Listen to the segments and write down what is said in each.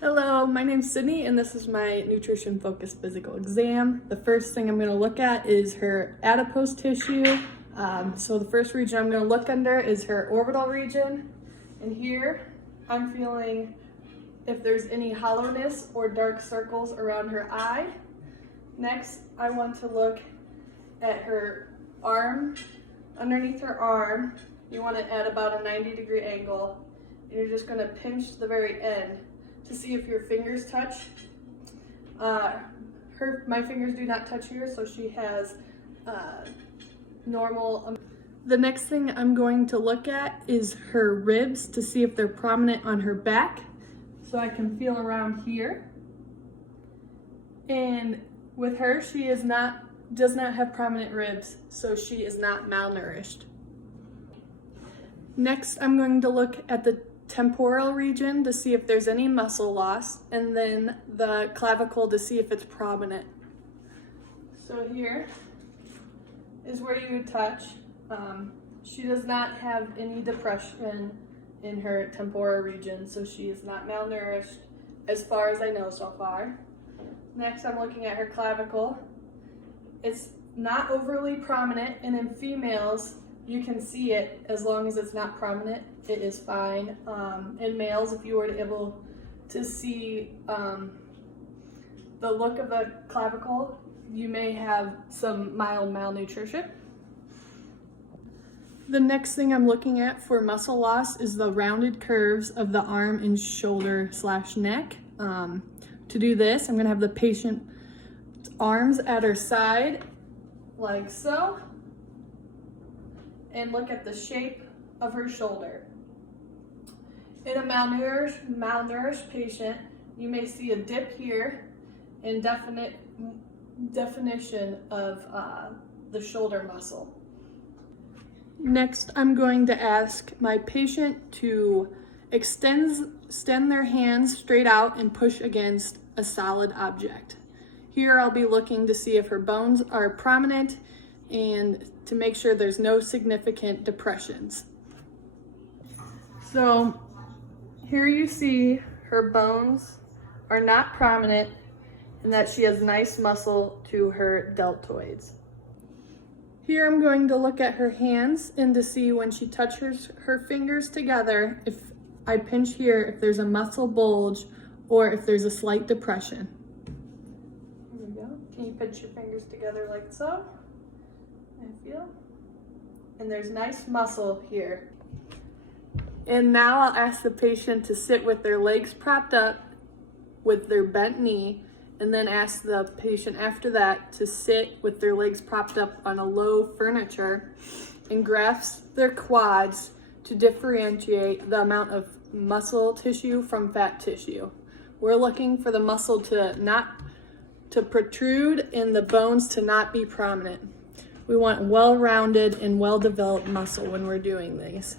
Hello, my name's Sydney and this is my nutrition focused physical exam. The first thing I'm going to look at is her adipose tissue. So the first region I'm going to look under is her orbital region. And here I'm feeling if there's any hollowness or dark circles around her eye. Next, I want to look at her arm. Underneath her arm, you want to add about a 90-degree angle. And you're just going to pinch the very end to see if your fingers touch. My fingers do not touch here, so she has normal. The next thing I'm going to look at is her ribs to see if they're prominent on her back. So I can feel around here. And with her, she does not have prominent ribs, so she is not malnourished. Next, I'm going to look at the temporal region to see if there's any muscle loss, and then the clavicle to see if it's prominent. So here is where you would touch. She does not have any depression in her temporal region, so she is not malnourished as far as I know so far. Next, I'm looking at her clavicle. It's not overly prominent, and in females, you can see it as long as it's not prominent, it is fine. In males, if you were able to see the look of the clavicle, you may have some mild malnutrition. The next thing I'm looking at for muscle loss is the rounded curves of the arm and shoulder/neck. To do this, I'm gonna have the patient's arms at her side, like so, and look at the shape of her shoulder. In a malnourished patient, you may see a dip here and definition of the shoulder muscle. Next, I'm going to ask my patient to extend their hands straight out and push against a solid object. Here I'll be looking to see if her bones are prominent and to make sure there's no significant depressions. So here you see her bones are not prominent and that she has nice muscle to her deltoids. Here I'm going to look at her hands and to see when she touches her fingers together, if I pinch here, if there's a muscle bulge or if there's a slight depression. There we go. Can you pinch your fingers together like so? I feel. And there's nice muscle here. And now I'll ask the patient to sit with their legs propped up with their bent knee, and then ask the patient after that to sit with their legs propped up on a low furniture and grasp their quads to differentiate the amount of muscle tissue from fat tissue. We're looking for the muscle to protrude and the bones to not be prominent. We want well-rounded and well-developed muscle when we're doing these.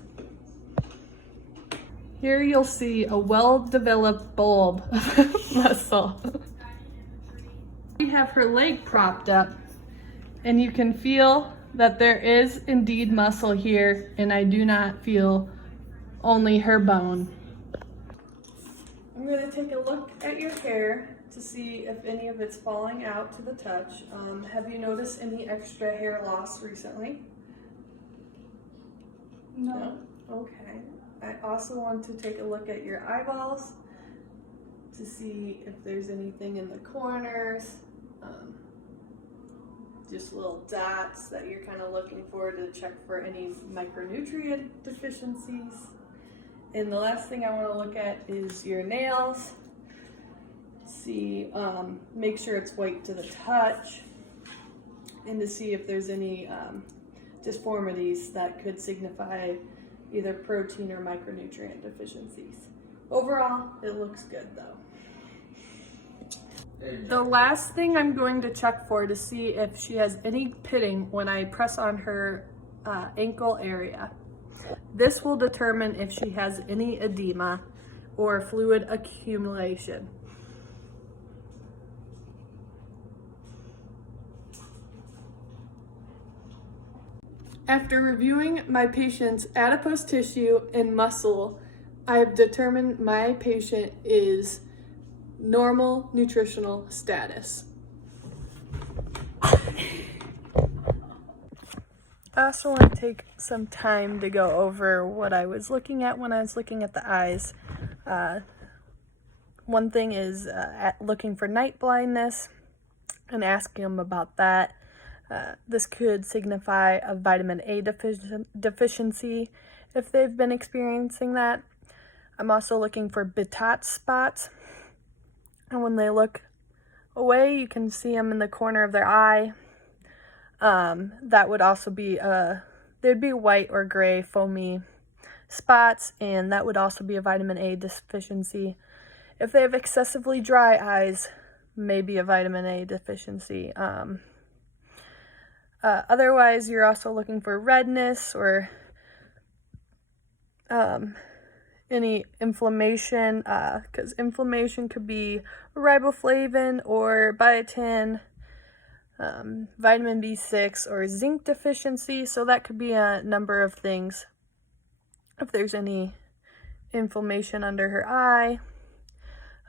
Here you'll see a well-developed bulb of muscle. We have her leg propped up, and you can feel that there is indeed muscle here, and I do not feel only her bone. I'm going to take a look at your hair to see if any of it's falling out to the touch. Have you noticed any extra hair loss recently? No. Okay. I also want to take a look at your eyeballs to see if there's anything in the corners. Just little dots that you're kind of looking for to check for any micronutrient deficiencies. And the last thing I want to look at is your nails. See, make sure it's white to the touch, and to see if there's any disformities that could signify either protein or micronutrient deficiencies. Overall, it looks good though. The last thing I'm going to check for to see if she has any pitting when I press on her ankle area. This will determine if she has any edema or fluid accumulation. After reviewing my patient's adipose tissue and muscle, I have determined my patient is normal nutritional status. I also want to take some time to go over what I was looking at when I was looking at the eyes. One thing is looking for night blindness and asking them about that. This could signify a vitamin A deficiency if they've been experiencing that. I'm also looking for Bitot spots, and when they look away, you can see them in the corner of their eye. That would also be they'd be white or gray foamy spots, and that would also be a vitamin A deficiency. If they have excessively dry eyes, maybe a vitamin A deficiency. Otherwise, you're also looking for redness or any inflammation, because inflammation could be riboflavin or biotin, vitamin B6 or zinc deficiency, so that could be a number of things. If there's any inflammation under her eye.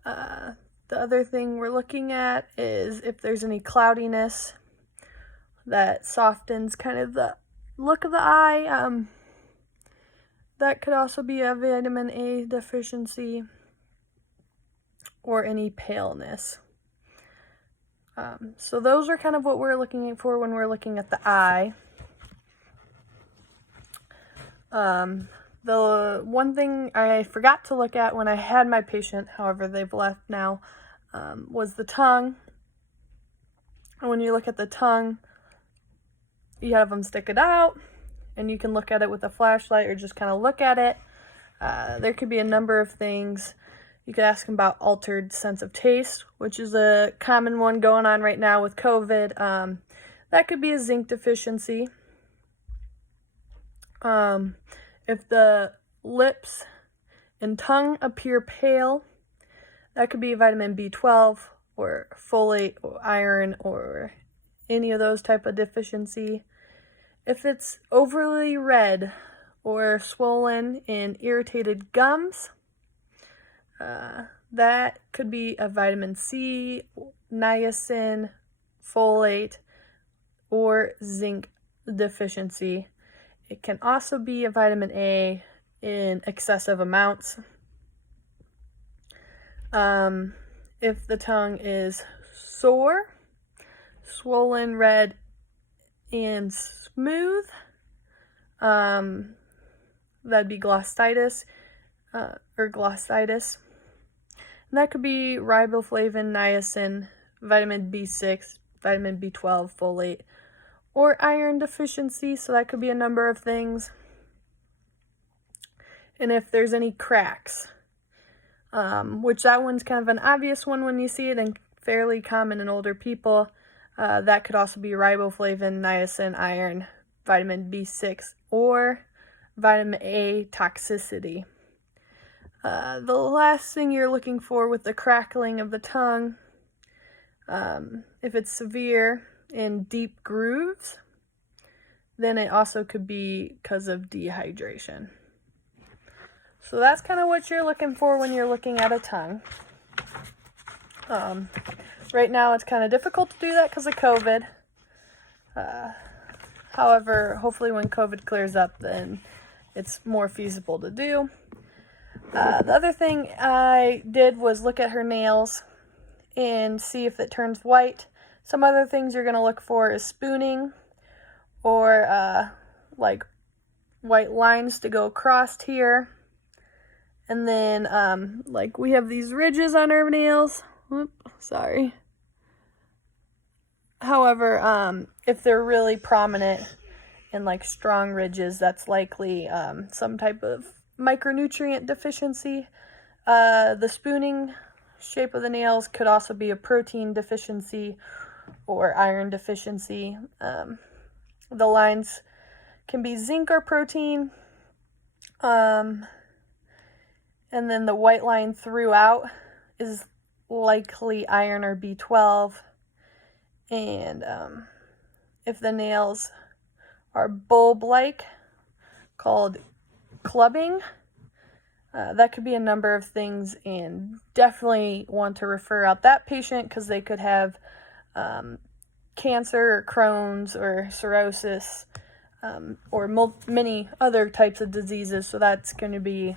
The other thing we're looking at is if there's any cloudiness that softens kind of the look of the eye. That could also be a vitamin A deficiency, or any paleness. So those are kind of what we're looking for when we're looking at the eye. The one thing I forgot to look at when I had my patient, however they've left now, was the tongue. And when you look at the tongue, you have them stick it out, and you can look at it with a flashlight or just kind of look at it. There could be a number of things. You could ask them about altered sense of taste, which is a common one going on right now with COVID. That could be a zinc deficiency. If the lips and tongue appear pale, that could be vitamin B12 or folate or iron or any of those type of deficiency. If it's overly red or swollen and irritated gums, that could be a vitamin C, niacin, folate, or zinc deficiency. It can also be a vitamin A in excessive amounts. If the tongue is sore, swollen, red, and smooth, that'd be glossitis, or glossitis. And that could be riboflavin, niacin, vitamin B6, vitamin B12, folate, or iron deficiency, so that could be a number of things. And if there's any cracks, which that one's kind of an obvious one when you see it and fairly common in older people, that could also be riboflavin, niacin, iron, vitamin B6, or vitamin A toxicity. The last thing you're looking for with the crackling of the tongue, if it's severe in deep grooves, then it also could be because of dehydration. So that's kind of what you're looking for when you're looking at a tongue. Right now it's kind of difficult to do that because of COVID. However, hopefully when COVID clears up, then it's more feasible to do. The other thing I did was look at her nails and see if it turns white. Some other things you're going to look for is spooning, or like white lines to go across here. And then like we have these ridges on her nails. Whoop, sorry. However, if they're really prominent and like strong ridges, that's likely some type of micronutrient deficiency. The spooning shape of the nails could also be a protein deficiency or iron deficiency. The lines can be zinc or protein. And then the white line throughout is likely iron or B12. And if the nails are bulb-like, called clubbing, That could be a number of things, and definitely want to refer out that patient because they could have cancer or Crohn's or cirrhosis, or many other types of diseases. So that's going to be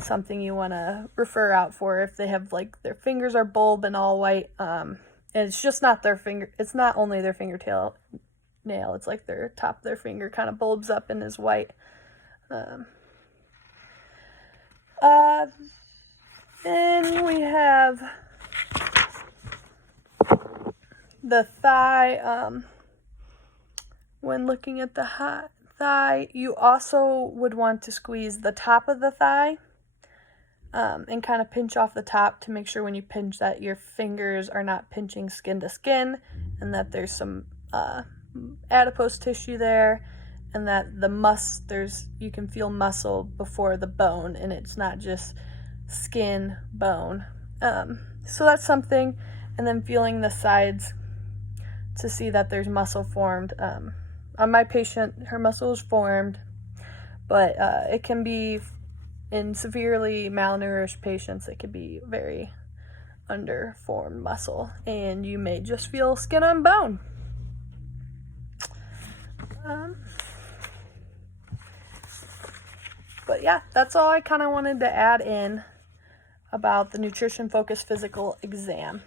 something you want to refer out for if they have, like, their fingers are bulb and all white. And it's just not their finger. It's not only their fingertail nail. It's like their top of their finger kind of bulbs up and is white. Then we have the thigh. When looking at the thigh, you also would want to squeeze the top of the thigh and kind of pinch off the top to make sure when you pinch that your fingers are not pinching skin to skin, and that there's some adipose tissue there, and that you can feel muscle before the bone, and it's not just skin bone. So that's something. And then feeling the sides to see that there's muscle formed. On my patient, her muscle is formed, but it can be, in severely malnourished patients, it could be very underformed muscle, and you may just feel skin on bone. But yeah, that's all I kind of wanted to add in about the nutrition focused physical exam.